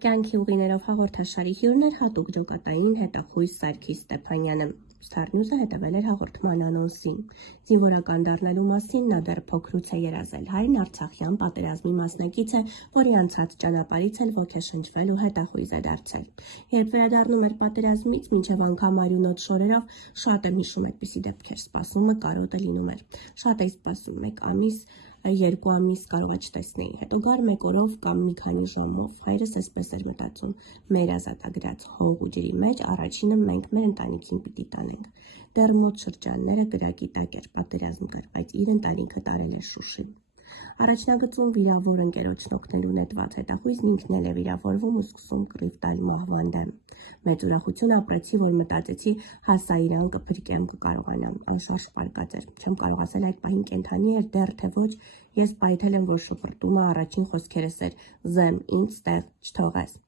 Կյանքի ուղիներով հաղորդաշարի հյուրն էր հատուկ ջոկատային հետախույզ Սարգիս Ստեփանյանը։ Starnews-ը հետևել էր հաղորդման անոնսին։ Զինվորական դառնալու մասին նա դեռ փոքրուց է երազել։ Հայրն արցախյան պատերազմի մասնակից է, որի անցած ճանապարհից էլ ոգեշնչվել ու հետախույզ է դարձել։ Երբ վերադառնում էր պատերազմից, մինչև անգամ արյունոտ շորերով, շատ եմ հիշում այդպիսի դեպքեր, սպասումը կարոտը լինում էր։ Շատ էի սպասում 1 ամիս, 2 ամիս կարողա չտեսնեի, հետո գար 1 օրով կամ մի քանի ժամով, հայրս էսպես էր մտածում, մեր ազատագրած հող ու ջրի մեջ առաջինը մենք մեր ընտանիքին պիտի տանենք, դեռ մոտ շրջանները կրակի տակ էր, պատերազմ կար, բայց իր ընտանիքը տարել էր Շուշի։ Առաջնագծում վիրավոր ընկերոջն օգնելու նետված հետախույզն ինքն էլ է վիրավորվում ու սկսում կռիվ տալ մահվան դեմ։ Մեծ ուրախություն ապրեցի, որ մտածեցի հասա իրան կփրկեմ կկարողանամ, անշարժ պարկած էր, չեմ կարող ասել այդ պահին կենթանի էր դեռ թե ոչ, ես պայթել եմ, որ շփրտումը առաջին խոսքերս էր, զեմ, ինձ ստեղ չթողես։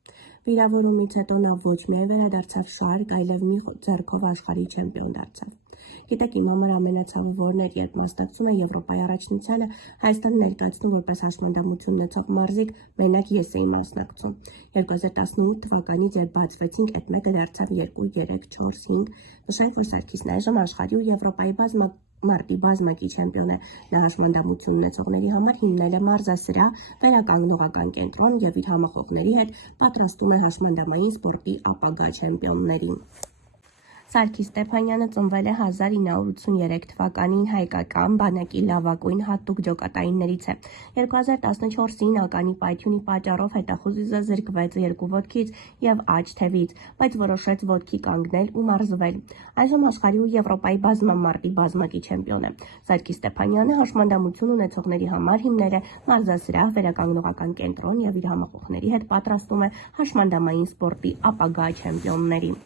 Վիրավորումից հետո նա ոչ միայն վերադարձավ շարք, այլև մի ձեռքով աշխարհի չեմպիոն դարձավ։ Գիտեք, իմ համար ամենացավը որն էր, երբ մասնակցում է Եվրոպայի առաջնությանը, Հայաստանը ներկայացնում որպես հաշմանդամություն ունեցող մարզիկ, մենակ ես էի մասնակցում։ 2018 թվականից երբ բացվեցինք, այդ մեկը դարձավ 2, 3, 4, 5, նշենք, որ Սարգիսն այժմ աշխարհի ու Եվրոպայի մարտի բազմակի չեմպիոն է, նա հաշմանդամություն ունեցողների համար հիմնել է մարզասրահ, վերականգնողական կենտրոն եւ իր համախոհների հետ պատրաստում է հաշմանդամային սպորտի ապագա չեմպիոններին։ Սարգիս Ստեփանյանը ծնվել է 1983 թվականին, հայկական բանակի լավագույն հատուկ ջոկատայիններից է։ 2014-ին ականի պայթյունի պատճառով հետախույզը զրկվեց 2 ոտքից եւ աջ թևից, բայց որոշեց ոտքի կանգնել ու մարզվել։ Այժմ աշխարհի ու Եվրոպայի բազմամարտի բազմակի չեմպիոն է։ Սարգիս Ստեփանյանը հաշմանդամություն ունեցողների համար հիմնել է մարզասրահ, վերականգնողական կենտրոն եւ իր համախոհների հետ պատրաստում է հաշմանդամային սպորտի ապագա չեմպիոններին։